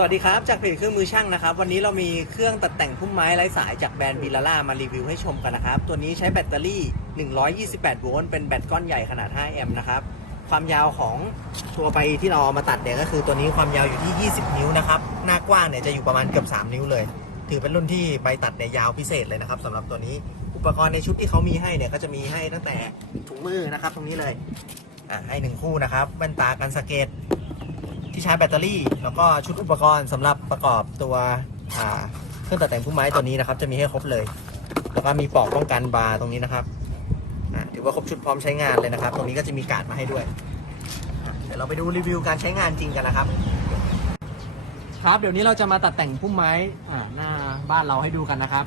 สวัสดีครับ จากเพจเครื่องมือช่างนะครับ วันนี้เรามีเครื่องตัดแต่งพุ่มไม้ไร้สายจากแบรนด์บิลล่ามารีวิวให้ชมกันนะครับ ตัวนี้ใช้แบตเตอรี่ 128 โวลต์เป็นแบตก้อนใหญ่ขนาด 5 แอมป์นะครับ ความยาวของตัวไปที่เราเอามาตัดเนี่ยก็คือตัวนี้ความยาวอยู่ที่ 20 นิ้วนะครับ หน้ากว้างเนี่ยจะอยู่ประมาณเกือบ 3 นิ้วเลย ถือเป็นรุ่นที่ใบตัดเนี่ยยาวพิเศษเลยนะครับสำหรับตัวนี้อุปกรณ์ในชุดที่เขามีให้เนี่ยก็จะมีให้ตั้งแต่ถุงมือนะครับ ตรงนี้เลยอะให้หนึ่งคู่นะครับแว่นตากันสะเก็ต ที่ชาร์จแบตเตอรี่ แล้วก็ชุดอุปกรณ์สำหรับประกอบตัวเครื่องตัดแต่งพุ่มไม้ตัวนี้นะครับ จะมีให้ครบเลย แล้วก็มีปลอกป้องกันบาร์ตรงนี้นะครับถือว่าครบชุดพร้อมใช้งานเลยนะครับ ตรงนี้ก็จะมีการ์ดมาให้ด้วย เดี๋ยวเราไปดูรีวิวการใช้งานจริงกันนะครับ ครับเดี๋ยวนี้เราจะมาตัดแต่งพุ่มไม้หน้าบ้านเราให้ดูกันนะครับ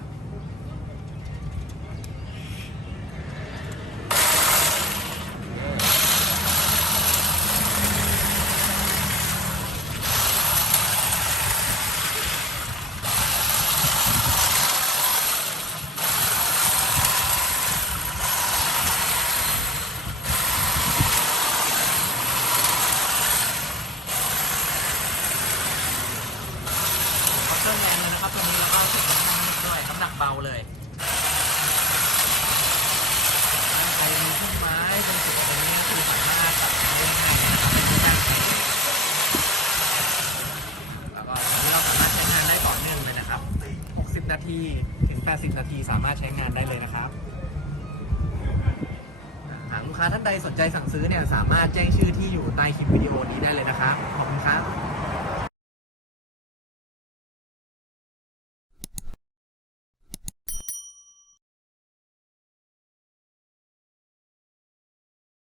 เขาเครื่องแรงเลยนะครับตัวนี้แล้วก็เสร็จด้วยน้ำหนักเบาเลยใครมีต้นไม้เป็นสวนตรงนี้คือสามารถตัดได้ง่ายๆนะครับไม่ต้องแล้วก็ตอนนี้เราสามารถใช้งานได้ต่อเนื่องเลยนะครับ 60 นาทีถึง 80 นาทีสามารถใช้งานได้เลยนะครับหากลูกค้าท่านใดสนใจสั่งซื้อเนี่ยสามารถแจ้งชื่อที่อยู่ใต้คลิปวิดีโอนี้ได้เลยนะครับ ขอบคุณครับ